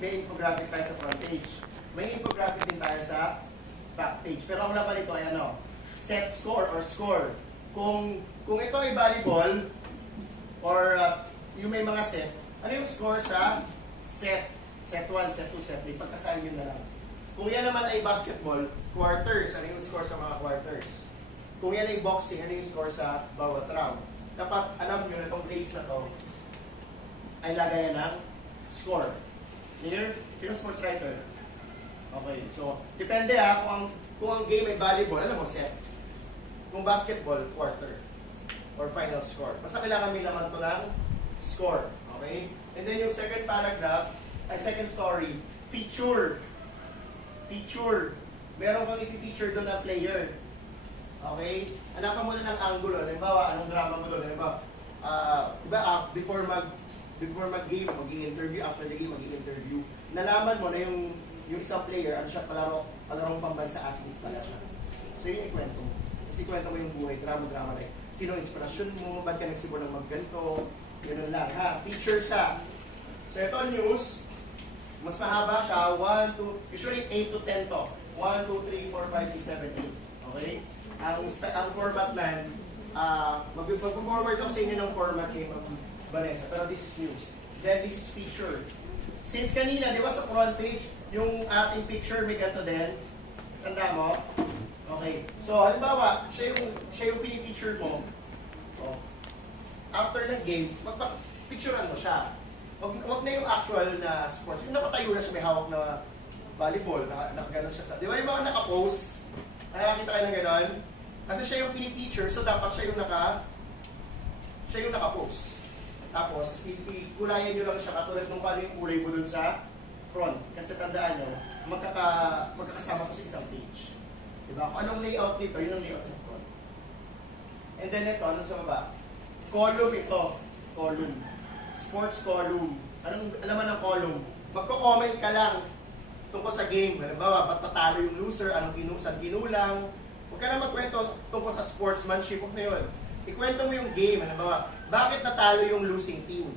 may infographic tayo sa front page. May infographic din tayo sa back page. Pero ang laman nito ay ano? Set score or score. Kung ito ay volleyball or yung may mga set, ano yung score sa set? Set 1, set 2, set 3. Pagkasali yun na lang. Kung yan naman ay basketball, quarters. Ano yung score sa mga quarters? Kung yan ay boxing, ano yung score sa bawat round? Dapat alam nyo na itong place na to ay lagayan ng score. Clear? Sino sports writer? Okay, so depende kung ang game ay volleyball, alam mo set. Kung basketball, quarter or final score. Basta kailangan may laman to ng score. Okay? And then yung second paragraph, ay second story, feature. Feature. Meron kang i-feature doon na player. Okay? Anak ka muna ng angulo. Halimbawa, anong drama mo doon? Halimbawa, before mag-game, mag-i-interview, after the game, mag-i-interview, nalaman mo na yung isang player, ano siya, palarong pambansa athlete pala siya. So yun ikwento mo. Kasi ikwento mo yung buhay, drama na. Sino ang inspirasyon mo, ba't ka nagsimulang mag-ganto, yun lang ha. Feature siya. So ito news, mas mahaba siya, 1, 2, usually 8 to 10 to. 1, 2, 3, 4, 5, 6, 7, 8. Okay? Ang format nan, mag-forward ako sa inyo ng format kay Vanessa, pero this is news. Then this is feature. Since kanina, di ba sa front page, yung ating picture may ganito din. Tanda mo? Okay. So, halimbawa, siya yung pinipicture mo. Oh. After ng game, picturean mo siya. Wag na yung actual na sports. Yung nakatayo na siya, may hawak na volleyball, nakaganon siya sa... Di ba yung mga naka-pose? Nakakita kayo ng ganon? Kasi siya yung pinipicture, so dapat siya yung naka-pose. Tapos, kulayan nyo lang siya katulad ng paano yung kulay mo dun sa front. Kasi tandaan nyo, magkakasama ko sa isang page. Diba? Kung anong layout dito, yun ang layout sa front. And then ito, anong sa baba? Column ito. Column. Sports column. Anong alaman ng column? Magko-comment ka lang tungkol sa game. Halimbawa, ba't natalo yung loser, anong kinulang. Huwag ka na magkwento tungkol sa sportsmanship. Huwag na yun. Ikwento mo yung game. Halimbawa, bakit natalo yung losing team?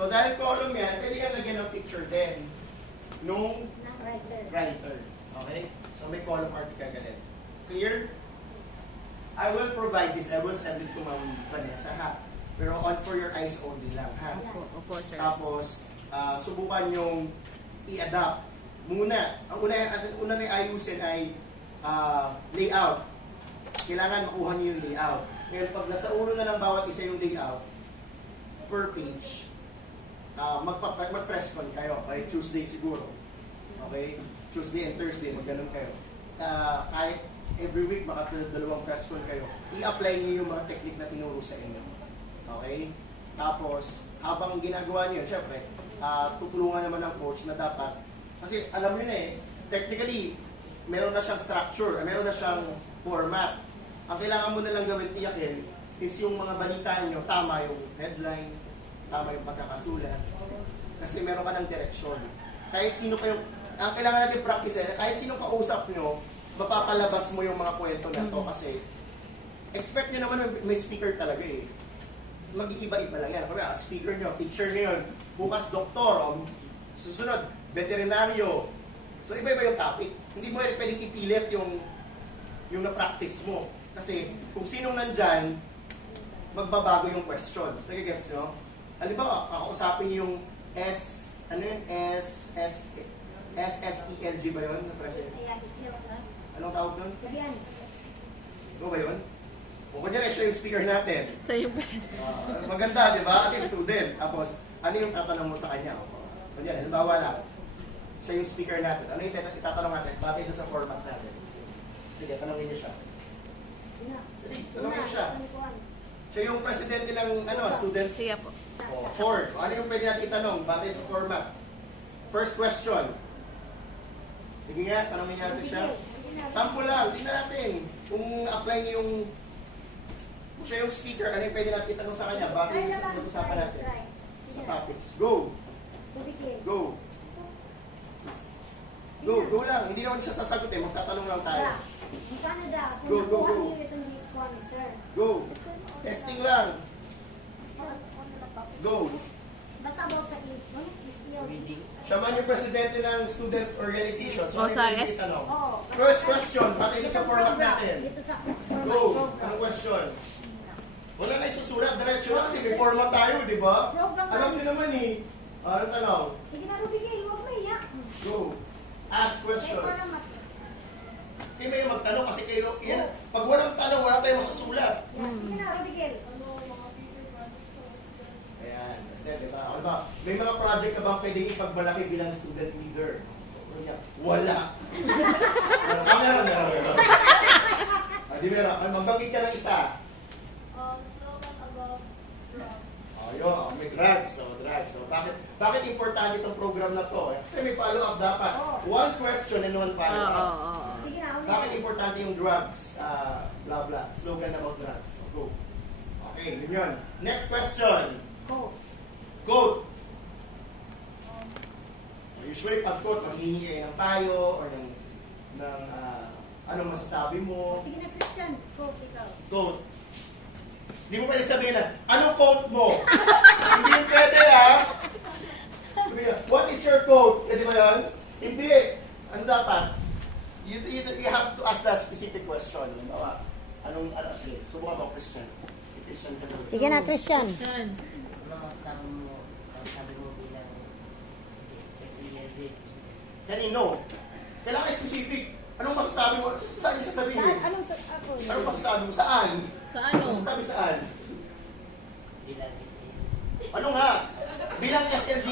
So, dahil column yan, pwede yan lagyan ng picture din nung writer. Okay? So, may column article ka din. Clear? I will provide this. I will send it to Ma'am Vanessa, ha? Pero on for your eyes only lang, ha? Opo, sir. Tapos, subukan yung i-adapt. Muna, ang una na ayusin ay layout. Kailangan makuha niyo yung layout. Ngayon, pag nasa ulo na ng bawat isa yung layout, per page, mag-press con kayo. Okay? Tuesday siguro. Okay? Tuesday and Thursday, mag-ganon kayo. Kahit every week, dalawang press con kayo. I-apply niyo yung mga technique na tinuro sa inyo. Okay? Tapos, habang ginagawa niyo, syempre, tutulungan naman ng coach na dapat, kasi alam niyo na technically, meron na siyang structure, meron na siyang format. Ang kailangan mo na lang gawin, tiyakin, is yung mga balita niyo, tama yung headline, tama yung pagkakasulat. Kasi meron ka ng direksyon. Kahit sino pa yung, ang kailangan natin practice kahit sino kausap nyo, mapapalabas mo yung mga kwento na to kasi expect nyo naman may speaker talaga mag-iiba-iba lang yan. Kaya speaker nyo, picture nyo yun. Bukas doktor, susunod, veterinaryo. So iba-iba yung topic. Hindi mo pwedeng ipilit yung na-practice mo. Kasi kung sinong nandyan, magbabago yung questions. Nagigets nyo? Halimbawa, kakausapin yung SSELG ba yun? Anong tawag doon? Ito ba yun? O kanya siya yung speaker natin. So yung maganda, di ba? At student. Tapos, ano yung tatanong mo sa kanya? Kanya, halimbawa lang. Siya yung speaker natin. Ano yung itatanong natin? Bakit ito sa format natin? Sige, tanongin niyo siya. Tanongin niyo siya. Siya yung presidente ng students. Siya po. Fourth, ano yung pwede natin itanong? Bakit sa format? First question. Sige nga, tanongin natin siya. Sample lang, tingnan natin. Kung apply niyo yung kung siya yung speaker, ano yung pwede natin itanong sa kanya? Bakit yung pag-usapan natin? Topics. Go! Go! Go lang. Hindi naman siya sasagot magtatanong lang tayo. Go. Go! Testing lang. Go! Basta about sa Siya man yung presidente ng student organization. So, ano sa yung S- tanong? Oo. First question, pati ito sa format natin. Dito sa Go! Anong question? Wala na isusulat, diretso lang kasi may format tayo, di ba? Alam niyo naman eh. Anong tanong? Sige na, Rubigay, huwag maiyak. Go! Ask questions. Kayo may magtanong kasi kayo, yan, pag walang tanong, wala tayong masusulat. Sige na, Rubigay. Ayan, di ba? Ano ba? May mga project ka bang pwedeng ipagmalaki bilang student leader? Wala. Kami naman, meron. Di meron. Magbanggit ka ng isa. Slogan about drugs. Ayun, may drugs. So, drugs. So, bakit importante itong program na to? Kasi may follow-up dapat. One question and one follow-up. Sige na, Bakit importante yung drugs? Blah, blah. Slogan about drugs. So, go. Okay, yun yun. Next question. Go. Quote. Usually, pag quote, manghingi kayo ng payo or ng anong masasabi mo. Sige na, Christian. Go, ikaw. Quote. Hindi mo pwede sabihin na, anong quote mo? Hindi yun pwede, ha? Sabi niya, what is your quote? Pwede ba yun? Hindi. Ano dapat? You have to ask the specific question. Ano, sige, subukan mo, Christian. Si Christian ka na. Sige na, Christian. Ano sabi mo bilang SELD? Kanino? Kailangan specific. Anong masasabi mo? Saan niyo sasabihin? Anong ako? Anong masasabi mo? Saan? Sa ano? Masasabi saan? Bilang SELD. Ano nga? Bilang SELG,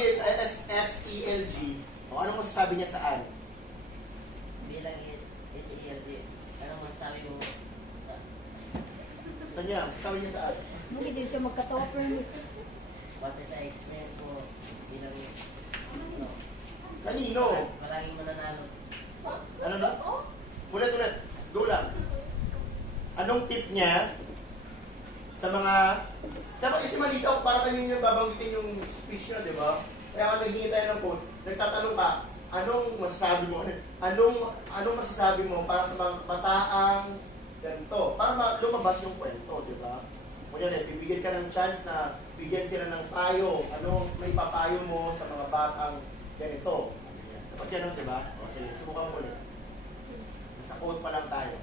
o anong masasabi niya saan? Bilang SELD. Ano masasabi mo sa Saan niya? Masasabi niya saan? Hindi din siya magkatawa pero what is the experience mo bilang Kanino? Malaging mananalo. Ano na? Ulit. Go lang. Anong tip niya sa mga... Dapat kasi malitaw para kanino yung babanggitin yung speech niya, di ba? Kaya kung naghingi tayo ng quote, nagtatanong ka, anong masasabi mo? Anong masasabi mo para sa mga bataang ganito? Para lumabas yung kwento, di ba? Kunyari, bibigyan ka ng chance na bigyan sila ng payo. Ano may papayo mo sa mga batang ganito? Dapat ganun, di ba? O, sige, subukan mo ulit. Sa quote pa lang tayo.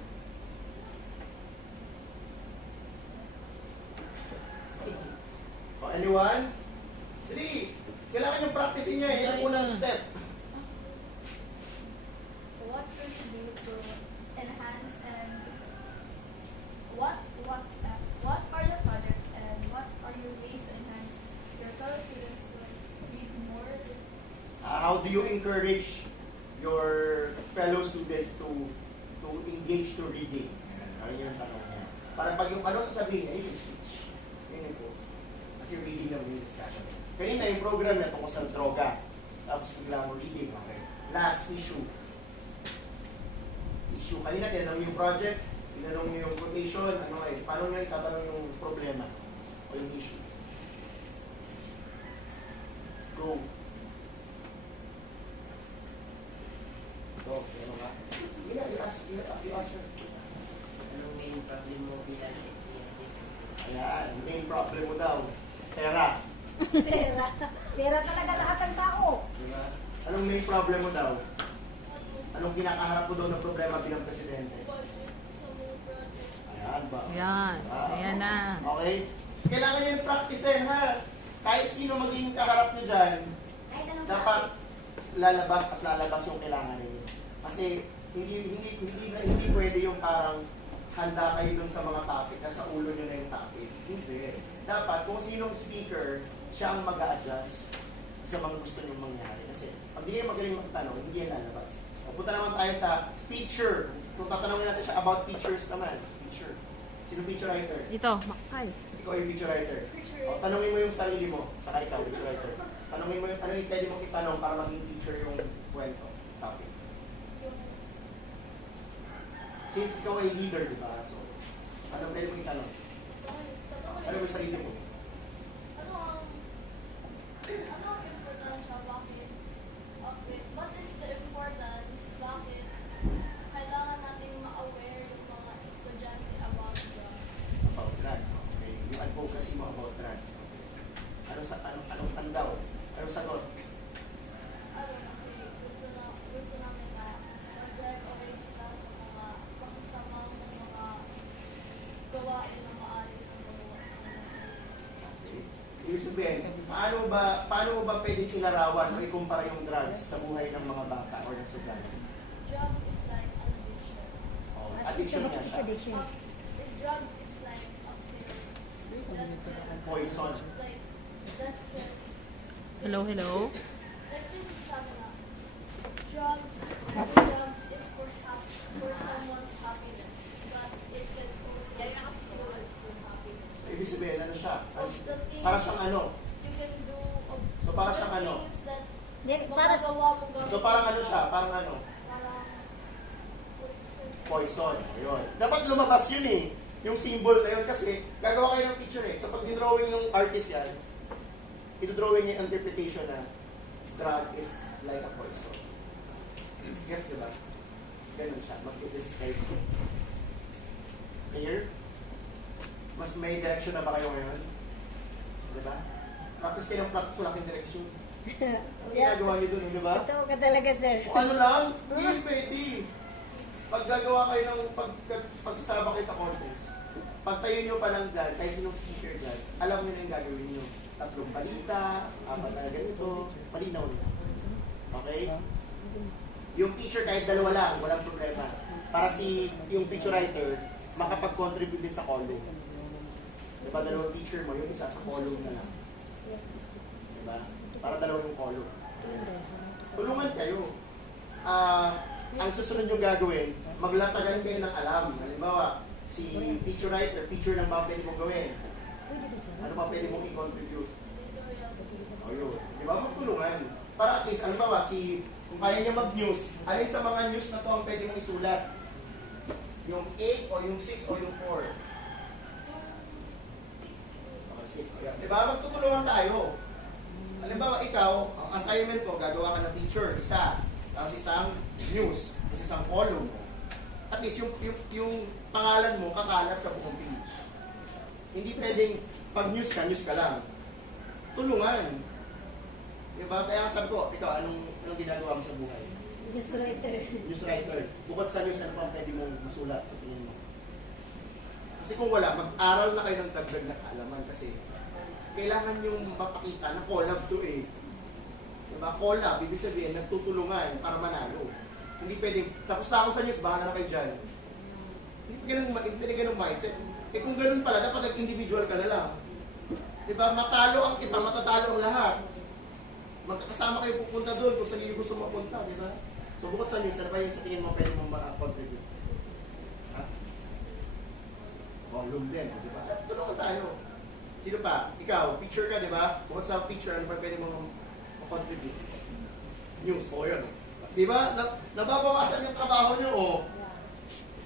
O, anyone? Dali! Kailangan yung practicein niya. Yan ang unang step. What can you do to enhance and what are the projects and what are your ways to enhance your fellow students to read more? How do you encourage your fellow students to engage to reading? Ano yung tanong niya? Para pag yung ano sasabihin niya, yung speech. Yun po. Kasi reading lang yung discussion. Kanina yung program niya tungkol sa droga. Tapos bigla mo reading. Okay. Last issue. Kanina tinanong yung project, tinanong yung quotation, paano nyo itatanong yung problema o yung issue. Go. Go. Ano nga? I-ask her. Anong main problem mo bilang SELD? Ayan, main problem mo daw. Pera. Pera talaga lahat ng tao. Diba? Anong main problem mo daw? Anong kinakaharap mo daw na problema bilang presidente? Ayan ba? Yan. Ayan na. Okay? Kailangan nyo yung practice ha. Kahit sino maging kaharap nyo dyan, Kahit anong dapat lalabas at lalabas yung kailangan ninyo. Kasi hindi pwede yung parang handa kayo dun sa mga topic, nasa ulo nyo na yung topic. Hindi. Dapat kung sinong speaker, siya ang mag-a-adjust sa mga gusto nyo mangyari. Kasi pag di kayo magaling magtanong, hindi yan lalabas. O, punta naman tayo sa feature. Kung tatanungin natin siya about features naman. Feature. Sino feature writer? Ito, Makay. Ikaw yung feature writer. O, tanungin mo yung sarili mo, saka ikaw, feature writer. Tanungin mo yung ano yung pwede mong itanong para maging feature yung kwento, topic. Since ikaw ay leader, di ba? So, ano pwede mong itanong? Ano yung sarili mo? Ano ang importansya? Bakit? What is the importance? Bakit kailangan nating ma-aware yung mga estudyante about drugs? About drugs. Okay. Yung advocacy mo about drugs. Okay. Anong daw? Anong sagot? paano mo ba pwedeng ilarawan o ikumpara yung drugs sa buhay ng mga bata o ng sugatan? Drug is like addiction. Oh, addiction niya It's siya. addiction. The drug is like a pill that can, Poison. like, that can, Hello, hello. like this is Shamala. Drugs is for someone's happiness, but it can also steal your happiness. Ibig sabihin, ano siya? Of the things Para siyang ano? you can do, of So, para the siyang ano? things that Hindi, para sa... magagawa mo gawin. So parang ano siya? Parang ano? Parang, Poison. Ayun. Dapat lumabas yun eh. Yung symbol na yun kasi gagawa kayo ng picture eh. So pag dinrawing ng artist yan, ito-drawing niya yung interpretation na drug is like a poison. Yes, diba? Ganun siya. Mag-describe. Clear? Mas may direction na ba kayo ngayon? Diba? Practice kayo ng practice, wala kayong direction. Ano ginagawa niyo dun, diba? Totoo ka talaga, sir. Kung ano lang, hindi pwede. Pag gagawa kayo ng pagsasama kayo sa contest, pagtayo nyo pa lang dyan, tayo sinong speaker dyan, alam nyo na yung gagawin nyo. 3 balita, 4 na ganito, malinaw nyo. Okay? Yung feature kahit 2 lang, walang problema. Para yung feature writer, makapag-contribute din sa column. Diba, 2 feature mo, yung isa sa column na lang. Diba? Para 2 yung column. Tulungan kayo. Ang susunod yung gagawin, maglatagan kayo ng alam. Halimbawa, si feature writer, feature lang ba pwede mong gawin? Ano ba pwede mong i-contribute? O yun. Di ba? Magtulungan. Para at least, halimbawa, kung kaya niya mag-news, alin sa mga news na to ang pwede mong isulat? Yung 8 o yung 6 o yung 4? Di ba? Magtutulungan tayo. Halimbawa, ikaw, ang assignment ko, gagawa ka ng feature, isa. Tapos isang news, tapos isang column. At least yung pangalan mo kakalat sa buong page. Hindi pwedeng pag news ka lang. Tulungan. Diba? Kaya sabi ko, ikaw, anong ginagawa mo sa buhay? News writer. News writer. Bukod sa news, ano pa pwede mong masulat sa tingin mo? Kasi kung wala, mag-aral na kayo ng dagdag na kaalaman kasi kailangan yung mapakita na collab to eh. Diba? Collab, ibig sabihin, nagtutulungan para manalo. Hindi pwedeng, tapos na ako sa news, bahala na kayo dyan. Hindi ganun mindset. Eh kung ganun pala, dapat nag-individual ka na lang. Diba? Matalo ang isa, matatalo ang lahat. Magkakasama kayo pupunta doon kung saan yung gusto mapunta, diba? So bukod sa news, ano ba yung sa tingin mo pwede mong ma-contribute? Ha? Volume din, diba? Tulungan tayo. Sino pa? Ikaw, feature ka, diba? Bukod sa feature, ano ba pwede mong ma-contribute? News, o yun. Diba? Nababawasan yung trabaho nyo, o.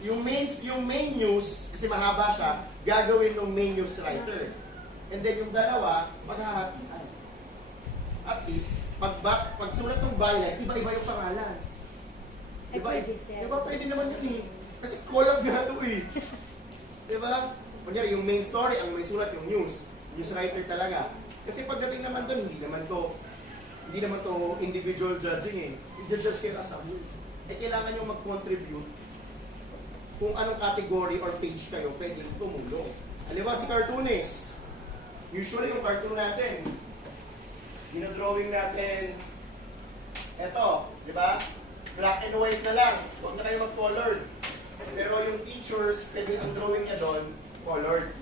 Yung main news, kasi mahaba siya, gagawin ng main news writer. And then yung dalawa, maghahatian. At least, pag sulat ng byline, iba-iba yung pangalan. Diba? Diba? Pwede naman yun eh. Kasi collab nga ito eh. Diba? Kunyari, yung main story, ang may sulat yung news. News writer talaga. Kasi pagdating naman doon, hindi naman to individual judging eh. I-judge kayo as a whole. Eh, kailangan nyo mag-contribute kung anong category or page kayo pwedeng tumulong. Halimbawa si cartoonist. Usually yung cartoon natin, dinodrawing natin, eto, di ba? Black and white na lang. Huwag na kayo mag-colored. Pero yung features, pwede ang drawing niya doon, colored.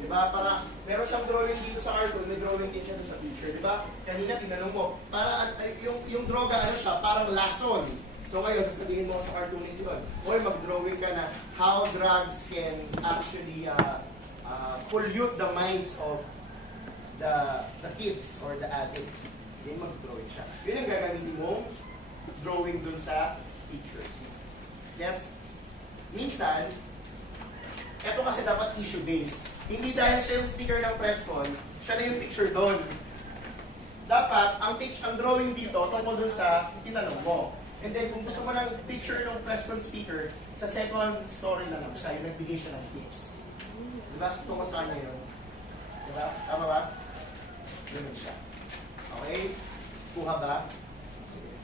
Di ba? Para, meron siyang drawing dito sa cartoon, may drawing din siya doon sa feature. Di ba? Kanina, tinanong ko, para, yung droga, ano siya, parang lason. So ngayon, sasabihin mo sa cartoonist yun, or mag-drawing ka na how drugs can actually pollute the minds of the kids or the addicts. Then mag-drawing siya. Yun ang gagamitin mong drawing dun sa features. That's, minsan, eto kasi dapat issue-based. Hindi dahil siya yung speaker ng press con, siya na yung picture doon. Dapat, ang drawing dito, tungkol dun sa tinanong mo. And then, kung gusto mo ng picture ng press con speaker, sa second story na lang siya, yung nagbigay siya ng tips. Diba? Tungkol sa kanya yun. Diba? Tama ba? Ganun siya. Okay? Kuha ba? Sige.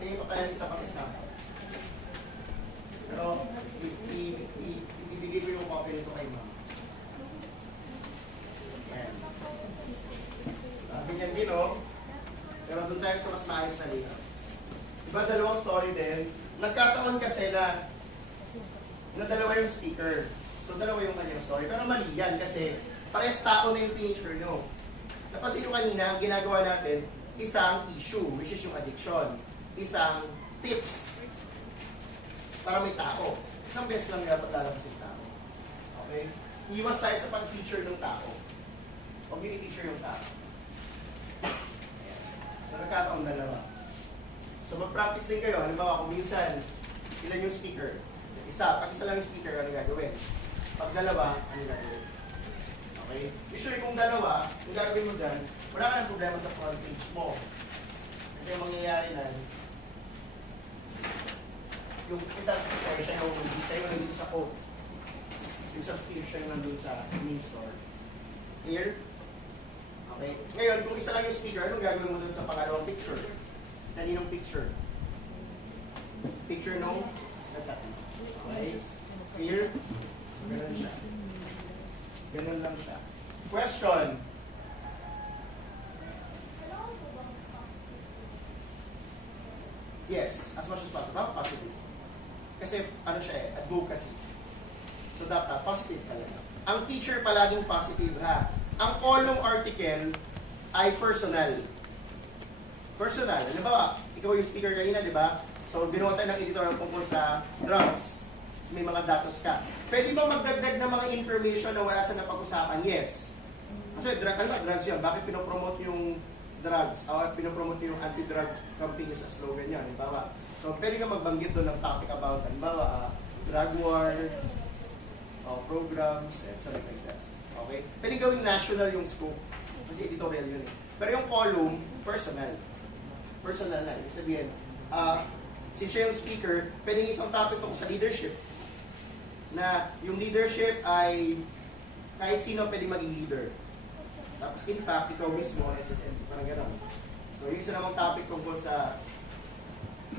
Tingin ko kaya isa pang example. Pero, ibigay ko yung copy nito kay ma'am. Yan. Ganyan din, oh. tayo sa mas maayos na linaw. Diba dalawang story din? Nagkataon kasi na dalawa yung speaker. So dalawa yung kanyang story. Pero mali yan kasi parehas tao na yung picture nyo. Napansin nyo kanina, ang ginagawa natin, isang issue, which is yung addiction. Isang tips para may tao. Isang beses lang dapat lalabas yung tao. Okay? Iwas tayo sa pag-feature ng tao. Huwag yung i-feature yung tao. So nagkataon dalawa. So mag-practice din kayo. Halimbawa, kung minsan, ilan yung speaker? Pag isa lang yung speaker, ano gagawin? Pag dalawa, ano gagawin? Okay? Usually kung dalawa, yung gagawin mo dyan, wala ka ng problema sa front page mo. Kasi yung mangyayari na, yung isang speaker, siya yung nandito sa code. Yung isang speaker, siya yung nandun sa main store. Clear? Okay? Ngayon, kung isa lang yung speaker, anong gagawin mo dun sa pangalawang picture? Kaninong picture? Picture nung nagsabi. Okay? Clear? Ganun siya. Ganun lang siya. Question. Yes, as much as possible. Not positive. Kasi ano siya eh, advocacy. So dapat positive talaga. Ang feature palaging positive ha. Ang column article ay personal. Personal. Halimbawa, ikaw yung speaker kanina, di ba? So binuha tayo ng editorial tungkol sa drugs. So, may mga datos ka. Pwede ba magdagdag ng mga information na wala sa napag-usapan? Yes. Kasi drugs yan. Bakit pinopromote yung drugs? O pinopromote yung anti-drug campaign sa slogan yan. Halimbawa. So pwede ka magbanggit doon ng topic about, halimbawa, drug war, programs, something like that. Okay? Pwede gawing national yung scope. Kasi editorial yun eh. Pero yung column, personal. Personal na. Ibig sabihin, since siya yung speaker, pwedeng isang topic tungkol sa leadership. Na yung leadership ay kahit sino pwedeng maging leader. Tapos in fact, ikaw mismo, SSM, parang gano'n. So yung isa namang topic tungkol sa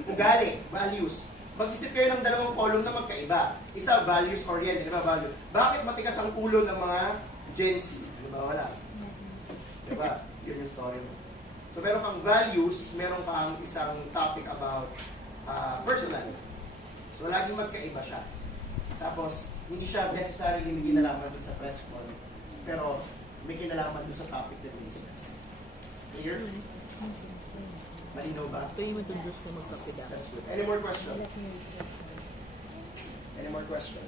ugali, values. Mag-isip kayo ng dalawang column na magkaiba. Isa, values-oriented. Diba, value? Bakit matigas ang ulo ng mga Gen Z? Diba, wala? Diba? Yun yung story mo. So, meron kang values, meron kang isang topic about personal. So, laging magkaiba siya. Tapos, hindi siya necessarily may kinalaman dun sa press con, pero may kinalaman dun sa topic that makes sense. Clear? Malinaw ba? Ito yung matundus ko magkapida. That's good. Any more questions? Any more questions?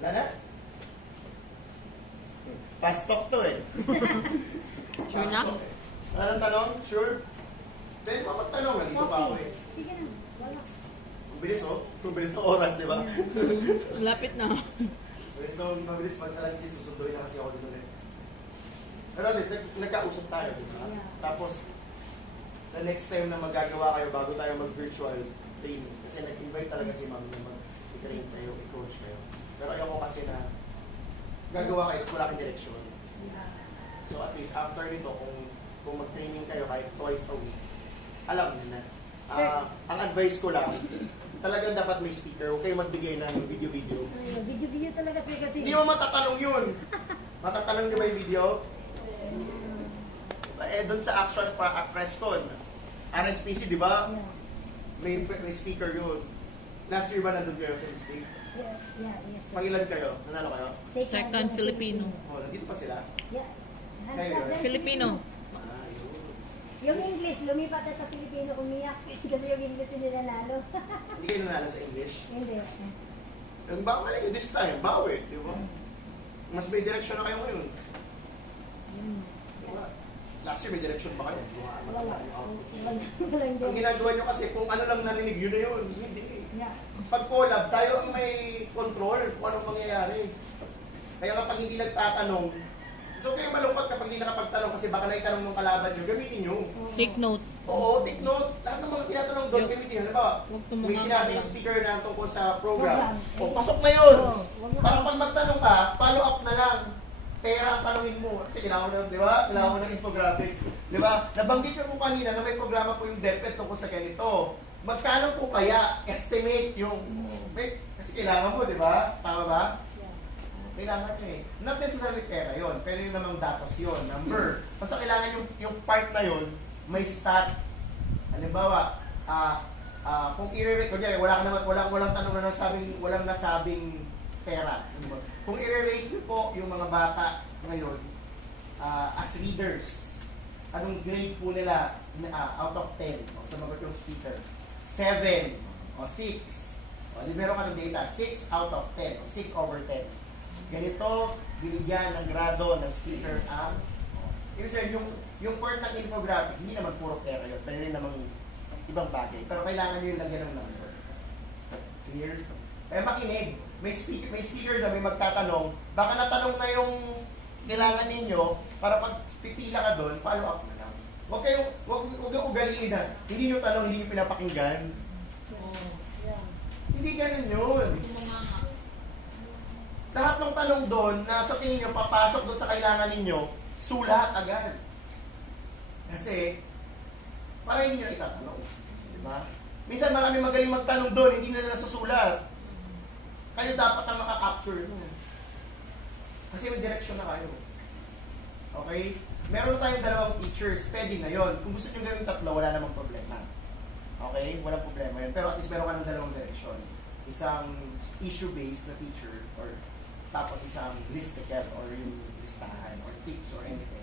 Wala na? Fast talk to eh. Sure na? Wala nang tanong? Sure? Pwede mo magtanong. Nandito pa ako eh. Sige na. Wala. Mabilis oh. Mabilis ng oras, di ba? Lapit na. Mabilis pag alas 6, susunduin na kasi ako dito rin. Pero at least, nagkausap tayo, di ba? Yeah. Tapos, the next time na magagawa kayo bago tayo mag-virtual training, kasi nag-invite talaga si ma'am na mag-train kayo, i-coach kayo. Pero ayoko kasi na gagawa kayo, tapos wala kang direksyon. So at least after nito, kung mag-training kayo kahit twice a week, alam niyo na. Ang advice ko lang, talagang dapat may speaker, huwag kayo magbigay ng video-video. Video talaga sir kasi. Hindi mo matatanong yun. Matatanong niyo ba yung video? Doon sa actual press con, RSPC, di ba? Yeah. May speaker yun. Last year ba nandun kayo sa speak? Yes. Yeah, yes. Sir. Pangilan kayo? Nanalo kayo? Second Filipino. Oh, nandito pa sila. Yeah. Ngayon. Filipino. Yung English, lumipat na sa Filipino, umiyak. Kasi yung English hindi nanalo. Hindi kayo nanalo sa English? Hindi. Ang bawa nyo this time, bawi, di ba? Mas may direction na kayo ngayon. Diba? Last year may direction ba kayo? Wala. Walang Ang ginagawa nyo kasi kung ano lang narinig, yun na yun. Hindi. Yeah. Pag collab, tayo ang may control kung anong mangyayari. Kaya kapag hindi nagtatanong, so kayo malungkot kapag hindi nakapagtanong kasi baka naitanong ng kalaban nyo, gamitin nyo. Take note. Oo, take note. Lahat ng mga tinatanong doon, gamitin nyo. Halimbawa, Huwag may tumunganga sinabi yung lang. speaker na tungkol sa program. Program. O, pasok na yun. Oo, wag na. Para pag magtanong ka, follow up na lang. Pera ang tanongin mo. Kasi kailangan mo na, di ba? Kailangan mo ng infographic. Di ba? Nabanggit ko po kanina na may programa po yung DepEd tungkol sa ganito. Magkano po kaya estimate yung... Kasi kailangan mo, di ba? Tama ba? Kailangan nyo eh. Not necessarily pera yun, pero yung namang datos yun, number. Basta kailangan yung part na yun, may stat. Halimbawa, kung i-rate, kunyari, walang tanong na walang nasabing pera. Kung i-rate nyo po yung mga bata ngayon, as readers, anong grade po nila out of 10? O, sumagot yung speaker. 7 o 6. O, di meron ka ng data, 6 out of 10 o 6 over 10. Ganito, binigyan ng grado ng speaker ang ibig sabihin, yung part ng infographic, hindi naman puro pera yun, pero rin namang ibang bagay. Pero kailangan nyo yung lagyan ng number. Clear? Eh makinig. May speaker na may magtatanong, baka natanong na yung kailangan ninyo para pag pipila ka doon, follow up na lang. Huwag kayong ugaliin na, hindi nyo tanong, hindi nyo pinapakinggan. Yeah. Hindi ganun yun. Lahat ng tanong doon na sa tingin nyo papasok doon sa kailangan ninyo, sulat agad. Kasi, para hindi nyo itatanong. Diba? Minsan marami magaling magtanong doon, hindi nila nasusulat. Kayo dapat na maka-capture nyo. Kasi may direction na kayo. Okay? Meron tayong dalawang features, pwede na yon. Kung gusto nyo gawin tatlo, wala namang problema. Okay? Walang problema yun. Pero at least meron ka ng dalawang direction. Isang issue-based na feature or tapos isang listicle or yung listahan or tips or anything.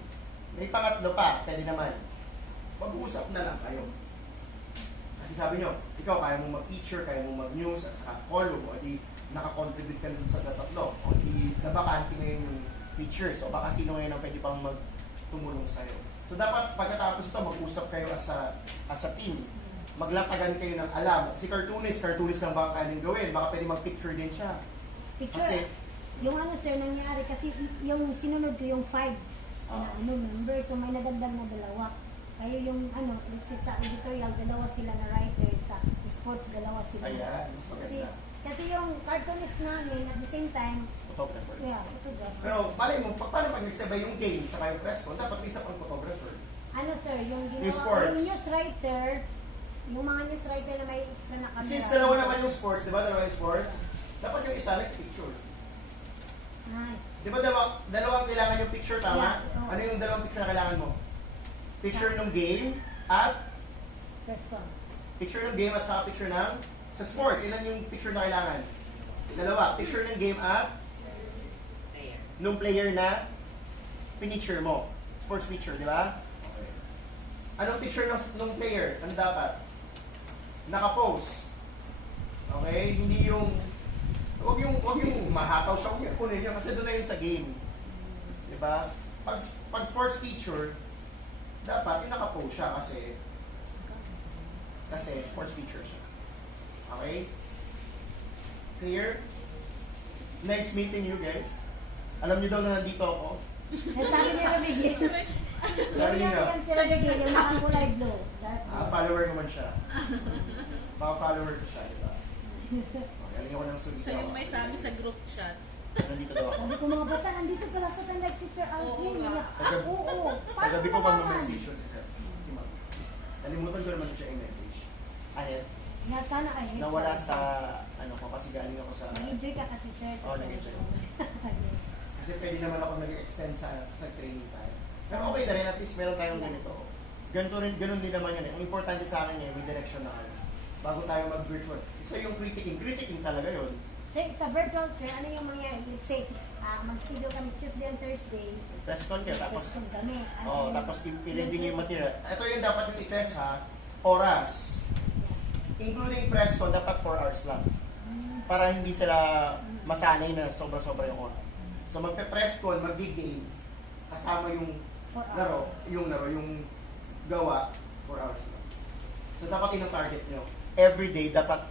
May pangatlo pa, pwede naman. Mag-usap na lang kayo. Kasi sabi nyo, ikaw kaya mong mag-feature, kaya mong mag-news, at saka column, o di nakakontribute ka dun sa tatlo. O di nabakante ngayon yung features, o baka sino ngayon ang pwede pang magtumulong sa'yo. So dapat pagkatapos ito, mag-usap kayo as a team. Maglatagan kayo ng alam. Si cartoonist lang ba ang kanyang gawin? Baka pwede mag-picture din siya. Picture. Kasi, Yung ano sir, nangyari kasi yung sinunod ko yung 5 member, so may nadagdag na dalawa. Kaya yung let's say sa editorial, dalawa sila na writer, sa sports, dalawa sila. ayan, mas maganda. Kasi yung cartoonist namin, at the same time, Photographer. yeah, photographer. Pero, malay mo, paano pag nagsabay yung game sa yung press con, dapat may isa pang photographer. Ano sir, yung Yung sports. yung news writer, yung mga news writer na may extra na camera. Since dalawa naman yung sports, di ba? Dalawa yung sports, dapat yung isa like picture. Nice. Di ba dalawang kailangan yung picture, tama? Yeah, oo. Ano yung dalawang picture na kailangan mo? Picture ng game at First one. picture ng game at saka picture ng sa sports. Ilan yung picture na kailangan? Dalawa. Picture ng game at Prayer. nung player na pinicture mo. Sports picture, di ba? Okay. Anong picture nung player? Ano dapat? Naka-pose. Okay? Hindi yung Huwag yung mahataw siya, huwag yung kunin niya kasi doon na yun sa game. Diba? Pag sports feature, dapat yung naka-pose siya kasi sports feature siya. Okay? Clear? Nice meeting you guys. Alam niyo daw na nandito ako. Sabi ni Robigil. Sabi niyo. Yung si Robigil, yung nakakulay blue. Follower naman siya. Mga follower ko siya, diba? Okay, alam niyo ko ng sulit Siya yung may sabi sa group chat. Nandito daw ako. Sabi ko mga bata, nandito pala sa tandag si Sir Alvin. Oo nga. Oo. Paano Kagabi ko ko bang nalaman? message si Sir? Si Ma'am. Nalimutan ko naman siya i-message. Ayan. Sana ay. Nawala sa, ano ko, kasi galing ako sa, Nag-enjoy ka kasi Sir. Oo, nag-enjoy. kasi pwede naman ako nag-extend sa training tayo. Pero okay na rin, at least meron tayong ganito. Ganun din naman yun eh. Ang importante sa akin may direction na kayo. Bago tayo mag-virtual. So yung critiquing talaga yun. Sa virtual sir, ano yung mangyayari? Let's say, mag-schedule kami Tuesday and Thursday. Press con kayo, tapos, Tapos kami. tapos i-ready nyo yung material. Ito yung dapat yung i-test ha, oras. Including press con, dapat 4 hours lang. Para hindi sila masanay na sobra-sobra yung oras. So magpe-press con, mag-game, kasama yung laro, yung gawa, 4 hours lang. So dapat yun ang target nyo. Every day, dapat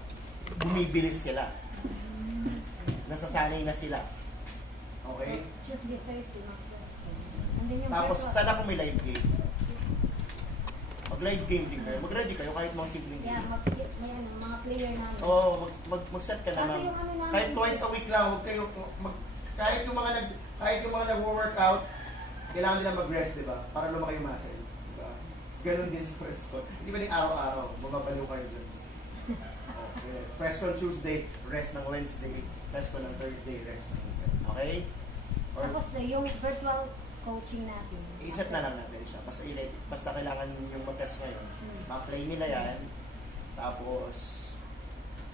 bumibilis sila. Nasasanay na sila. Okay? Tuesday, Thursday, mag-Thursday. And then yung Tapos, virtual. sana kung may live game. Mag-live game din kayo. Mag-ready kayo kahit mga simpleng Yeah, game. may mga player namin. Oo, mag-set ka na Kasi lang. yung ano namin- Kahit twice a week lang, huwag kayo, kahit yung mga nag-workout, kailangan nila mag-rest, di ba? Para lumaki yung muscle. Diba? Ganun din sa press ko. Hindi ba din araw-araw, mababaliw kayo dyan. Okay. Press ko Tuesday, rest ng Wednesday. Press ko ng Thursday, rest ng weekend. Okay? Or Tapos yung virtual coaching natin. i-set na lang natin siya. Basta kailangan yung mag-test ngayon. Ma-play nila yan. Tapos,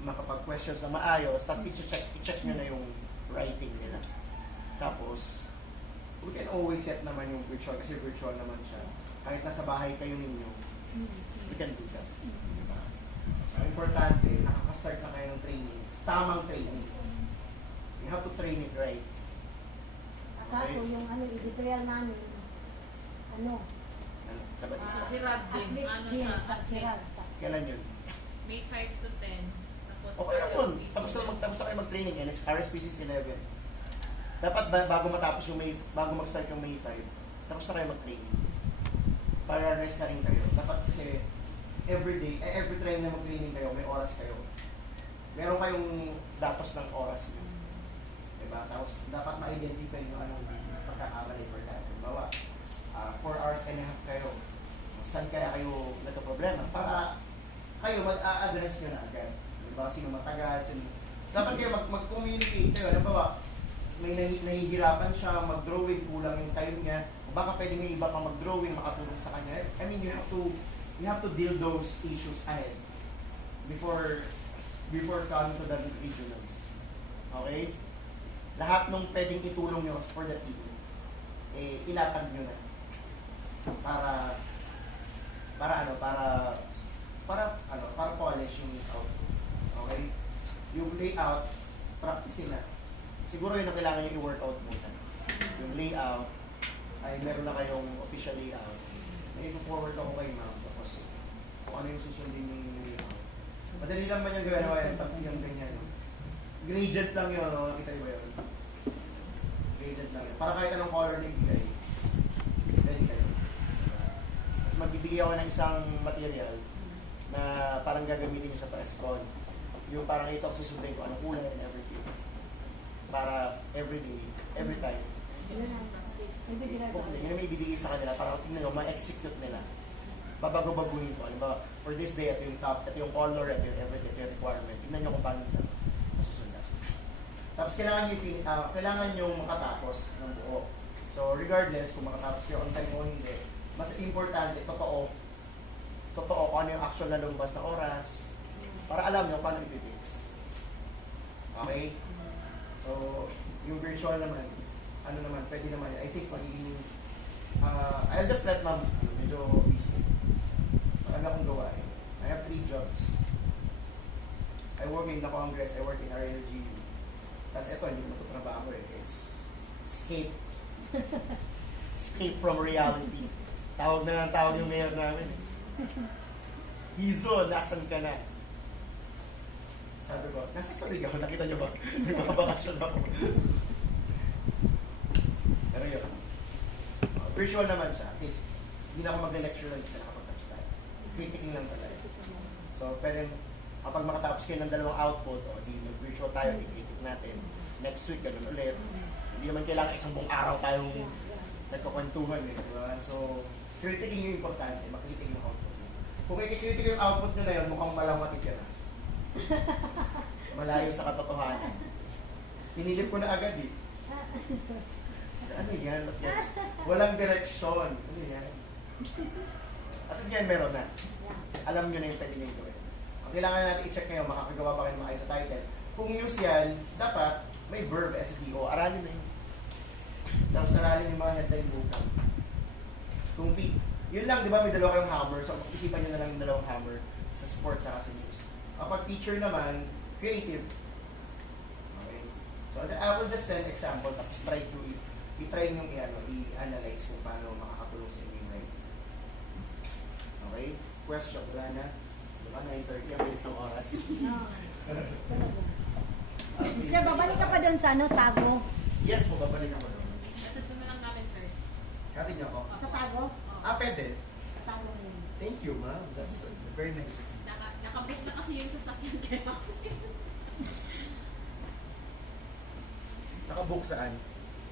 makapag-questions na maayos. Tapos, i-check nyo na yung writing nila. Tapos, we can always set naman yung virtual kasi virtual naman siya. Kahit nasa bahay kayo ninyo, we can do that. Diba? So, importante, nakaka-start na kayo ng training. Tamang training. You have to train it right. Kaso yung editorial namin, Sabat Sa isa. Sirad din. Ano din, sa sa Sirag. Kailan yun? May 5 to 10. Tapos Okay lang yun. RSPCA. Tapos na kayo mag-training yan. RSPCA is 11. Dapat bago matapos yung bago mag-start yung May 5, tapos na kayo mag-training. Para rest na rin kayo. Dapat kasi every time na mag-training kayo, may oras kayo. Meron kayong datos ng oras nyo. Diba? Tapos dapat ma-identify nyo anong pagkakamali for that. Bawa, 4 hours and a half kayo. Saan kaya kayo nagka-problema? Para kayo mag-a-address nyo na agad. Diba? Sino matagal, dapat kayo mag-communicate kayo. Ano ba? May nahihirapan siya mag-drawing, kulang yung time niya. Baka pwede may iba pang mag-drawing, makatulong sa kanya. I mean, you have to deal those issues ahead before coming to the regionals. Okay? Lahat ng pwedeng itulong nyo for the team, ilapag nyo na. Para polish yung output. Okay? Yung layout, practice na. Siguro yun ang kailangan nyo i-workout muna. Yung layout, ay meron na kayong official layout. May forward ako kay ma'am. Tapos, kung ano yung susundin yung layout. Madali lang ba yung gawin? Ano yan? Pag yung ganyan. Gradient lang yun. No? Nakita nyo ba yun? Gradient lang yun. Para kahit anong color na ibigay. Ready kayo. Tapos magbibigay ako ng isang material na parang gagamitin nyo sa press con. Yung parang ito ako susundin ko anong kulay and everything. Para every day, every time. Yun ang editorial Yun ang may ibibigay sa kanila para tingnan nyo, ma-execute nila. Babago-baguhin ko. Halimbawa, for this day, ito yung top, ito yung color, ito yung everything, ito yung requirement. Tingnan nyo kung paano nila masusundan. Tapos kailangan nyo makatapos ng buo. So regardless kung makatapos kayo on time o hindi, mas importante, totoo kung ano yung actual na lumabas na oras para alam nyo paano i-fix. Okay? So, yung virtual naman, pwede naman, I think magiging, I'll just let ma'am, medyo busy. Maganda kong gawain. I have 3 jobs. I work in the Congress, I work in RLGU. Tapos ito, hindi ko matutrabaho It's escape. Escape from reality. Tawag na ng tawag yung mayor namin. Hizo, nasan ka na? Sabi ko, nasa Surigao, nakita niyo ba? Nagbabakasyon ako. Pero yun. Virtual naman siya. At least, hindi na ako mag-lecture lang kasi nakapag-touch tayo. Critiquing lang talaga. So, pwede, kapag makatapos kayo ng 2 output, o di virtual tayo, i-critic natin. Next week, ganun ulit. Hindi naman kailangan isang buong araw tayong nagkakwentuhan. Diba? So, critiquing yung importante, makritik yung output. Kung i-critic yung output nyo na yun, mukhang malang matitira. Malayo sa katotohanan. Tinilip ko na agad eh. Ano yan? Walang direksyon. Ano yan? At least yan meron na. Alam nyo na yung pwede nyo gawin. Ang kailangan natin i-check ngayon, makakagawa pa kayo maayos sa title. Kung news yan, dapat may verb SEO. Aralin na yun. Tapos aralin yung mga headline bukang. Kung yun lang, di ba, may 2 kayong hammer. So, isipan nyo na lang yung 2 hammer sa sports sa sa news. Kapag teacher naman, creative. Okay? So, I will just send example tapos i-try nyo i-analyze kung paano makakatulong sa inyo yung writing. Okay? Question, wala na. Diba? 9:30, ang bilis ng oras. Sir, babalik ka pa doon sa Tago? Yes po, babalik ako doon. Natagpo na lang namin, sir. Kati niyo ako. Sa Tago? Pwede. Sa Tago yun. Thank you, ma'am. That's very nice. Nakabit na kasi yung sasakyan kaya Nakabook saan?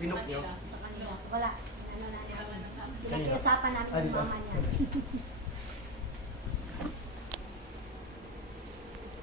Pinook niyo? Sa kanila. Wala. Ano na Kailangan natin. ng kami. Pinakiusapan namin Ah, ng dito? mama niya.